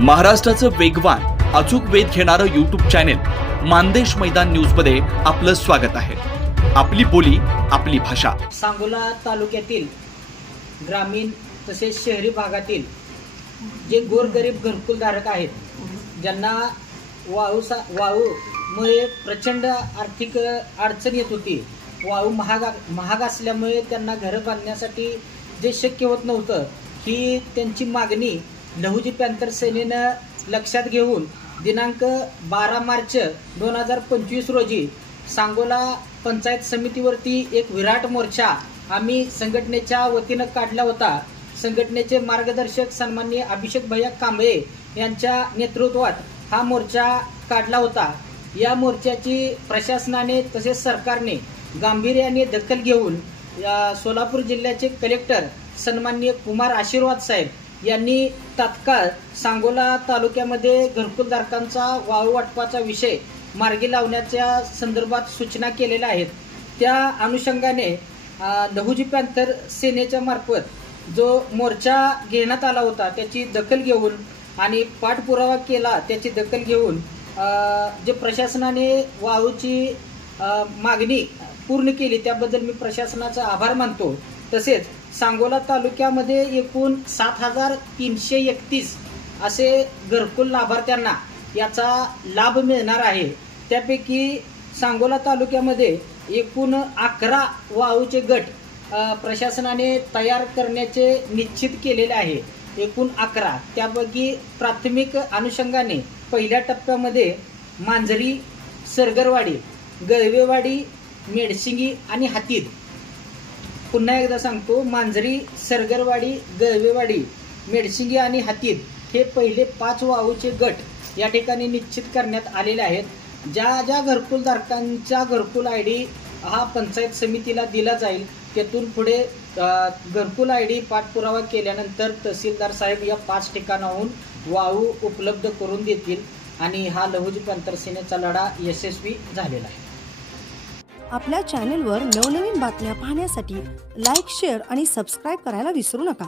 महाराष्ट्राचं वेगवान अचूक वेध घेणारं यूट्यूब चॅनेल मानदेश मैदान न्यूज मध्ये आपलं स्वागत आहे। आपली बोली आपली भाषा। सांगोला तालुक्यातील ग्रामीण तसेच शहरी भागातील जे गोरगरीब घरकुलधारक आहेत, ज्यांना वाळूमुळे प्रचंड आर्थिक अडचण येत होती, वाळू महाग असल्यामुळे त्यांना घरं बांधण्यासाठी जे शक्य होत नव्हतं, ही त्यांची मागणी लहुजी पॅंथर सेनेनं लक्षात घेऊन दिनांक 12 मार्च 2025 रोजी सांगोला पंचायत समितीवरती एक विराट मोर्चा आम्ही संघटनेच्या वतीनं काढला होता। संघटनेचे मार्गदर्शक सन्माननीय अभिषेक भैया कांबळे यांच्या नेतृत्वात हा मोर्चा काढला होता। या मोर्चाची प्रशासनाने तसेच सरकारने गांभीर्याने दखल घेऊन सोलापूर जिल्ह्याचे कलेक्टर सन्माननीय कुमार आशीर्वाद साहेब यांनी तात्काळ सांगोला तालुक्यामध्ये घरकुलधारकांचा वाळू वाटपाचा विषय मार्गी लावण्याच्या संदर्भात सूचना केलेल्या आहेत। त्या अनुषंगाने लहुजी पॅंथर सेनेच्या मार्फत जो मोर्चा घेण्यात आला होता त्याची दखल घेऊन आणि पाठपुरावा केला, त्याची दखल घेऊन जे प्रशासनाने वाळूची मागणी पूर्ण केली त्याबद्दल मी प्रशासनाचा आभार मानतो। तसेच सांगोला तालुक्यामध्ये एकूण 7331 असे घरकुल लाभार्थ्यांना याचा लाभ मिळणार आहे। त्यापैकी सांगोला तालुक्यामध्ये एकूण 11 वाळूचे गट प्रशासनाने तयार करण्याचे निश्चित केलेले आहे। एकूण 11 त्यापैकी प्राथमिक अनुषंगाने पहिल्या टप्प्यामध्ये मांजरी, सरगरवाडी, गळवेवाडी, मेडसिंगी आणि हातीद, पुन्हा एकदा सांगतो, मांजरी, सरगरवाडी, गळवेवाडी, मेडसिंगी आणि हातीद हे पहिले 5 वाळूचे गट या ठिकाणी निश्चित करण्यात आलेले आहेत। ज्या ज्या घरकुलधारकांचा घरकुल आयडी हा पंचायत समितीला दिला जाईल, त्यातून पुढे घरकुल आयडी पाठपुरावा केल्यानंतर तहसीलदार साहेब या 5 ठिकाणाहून वाळू उपलब्ध करून देतील आणि हा लहुजी पॅंथर सेनेचा लढा यशस्वी झालेला आहे। आपल्या चॅनेलवर नवनवीन बातम्या पाहण्यासाठी लाईक, शेअर आणि सबस्क्राईब करायला विसरू नका।